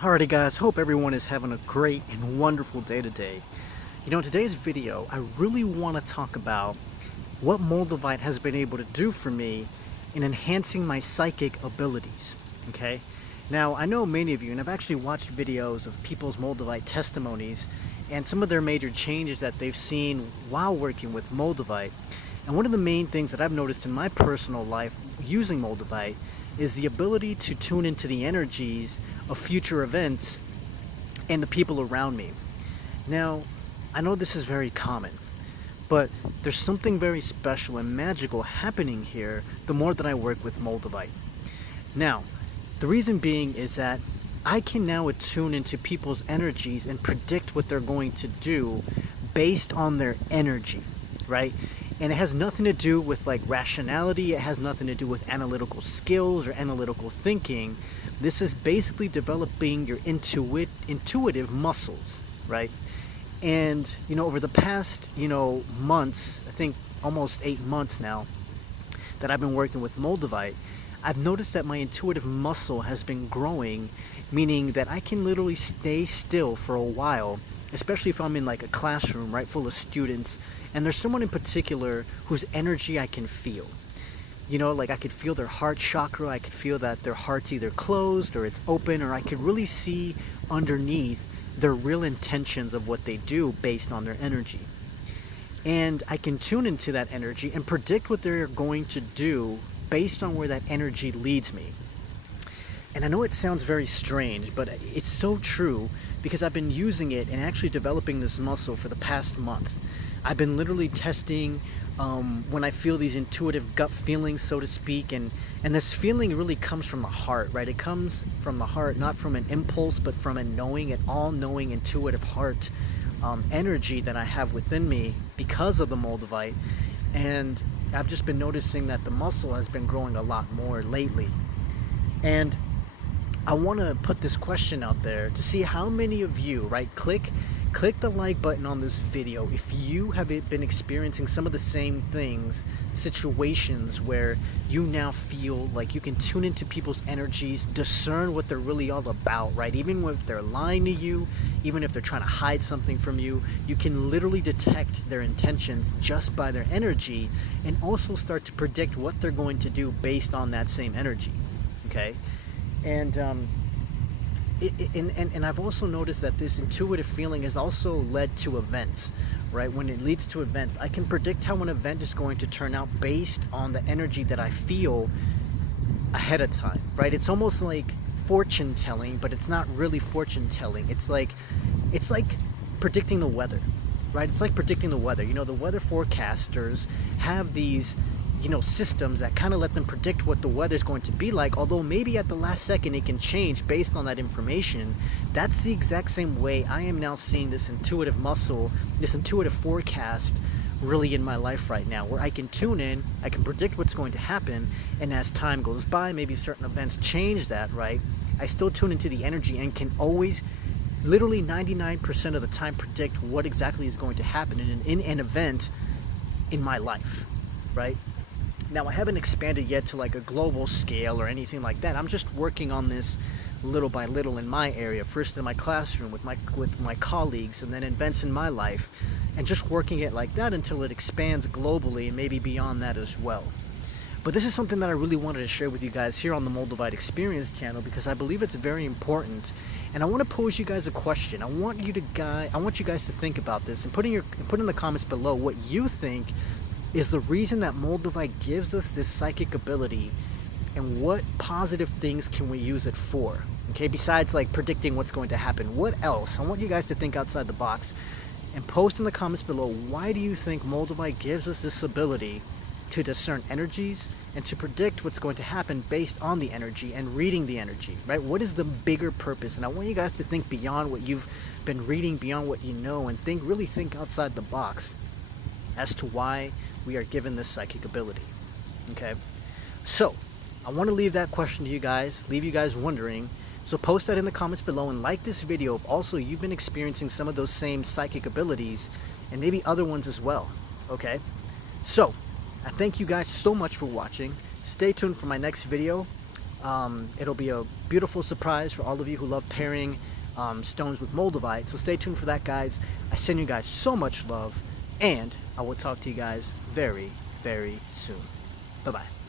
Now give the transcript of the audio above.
Alrighty guys, hope everyone is having a great and wonderful day today. In today's video, I really want to talk about what Moldavite has been able to do for me in enhancing my psychic abilities, okay? Now, I know many of you, and I've actually watched videos of people's Moldavite testimonies and some of their major changes that they've seen while working with Moldavite. And one of the main things that I've noticed in my personal life using Moldavite is the ability to tune into the energies of future events and the people around me. Now, I know this is very common, but there's something very special and magical happening here the more that I work with Moldavite. Now, the reason being is that I can now attune into people's energies and predict what they're going to do based on their energy, right? And it has nothing to do with like rationality. It has nothing to do with analytical skills or analytical thinking. This is basically developing your intuitive muscles, right? And, over the past, months, I think almost 8 months now that I've been working with Moldavite, I've noticed that my intuitive muscle has been growing, meaning that I can literally stay still for a while, especially if I'm in like a classroom, right, full of students, and there's someone in particular whose energy I can feel. Like I could feel their heart chakra, I could feel that their heart's either closed or it's open, or I could really see underneath their real intentions of what they do based on their energy. And I can tune into that energy and predict what they're going to do based on where that energy leads me. And I know it sounds very strange, but it's so true because I've been using it and actually developing this muscle for the past month. I've been literally testing when I feel these intuitive gut feelings, so to speak, and this feeling really comes from the heart, right? It comes from the heart, not from an impulse, but from a knowing, an all-knowing, intuitive heart energy that I have within me because of the Moldavite. And I've just been noticing that the muscle has been growing a lot more lately. And I want to put this question out there to see how many of you, right, click the like button on this video if you have been experiencing some of the same things, situations where you now feel like you can tune into people's energies, discern what they're really all about, right? Even if they're lying to you, even if they're trying to hide something from you, you can literally detect their intentions just by their energy and also start to predict what they're going to do based on that same energy, okay? And and I've also noticed that this intuitive feeling has also led to events, right? When it leads to events, I can predict how an event is going to turn out based on the energy that I feel ahead of time, right? It's almost like fortune telling, but it's not really fortune telling. It's like predicting the weather, right? It's like predicting the weather. The weather forecasters have these systems that kind of let them predict what the weather's going to be like, although maybe at the last second it can change based on that information. That's the exact same way I am now seeing this intuitive muscle, this intuitive forecast really in my life right now, where I can tune in, I can predict what's going to happen, and as time goes by, maybe certain events change that, right? I still tune into the energy and can always, literally 99% of the time, predict what exactly is going to happen in an event in my life, right? Now, I haven't expanded yet to like a global scale or anything like that. I'm just working on this little by little in my area, first in my classroom with my colleagues, and then events in my life, and just working it like that until it expands globally and maybe beyond that as well. But this is something that I really wanted to share with you guys here on the Moldavite Experience channel because I believe it's very important. And I want to pose you guys a question. I want you guys to think about this and put in the comments below what you think is the reason that Moldavite gives us this psychic ability, and what positive things can we use it for, okay? Besides like predicting what's going to happen, what else? I want you guys to think outside the box and post in the comments below, why do you think Moldavite gives us this ability to discern energies and to predict what's going to happen based on the energy and reading the energy, right? What is the bigger purpose? And I want you guys to think beyond what you've been reading, beyond what you know, and really think outside the box as to why we are given this psychic ability, okay? So I want to leave that question to you guys, leave you guys wondering. So post that in the comments below and like this video if also you've been experiencing some of those same psychic abilities and maybe other ones as well, okay? So I thank you guys so much for watching. Stay tuned for my next video. It'll be a beautiful surprise for all of you who love pairing stones with Moldavite. So stay tuned for that, guys. I send you guys so much love, and I will talk to you guys very, very soon. Bye-bye.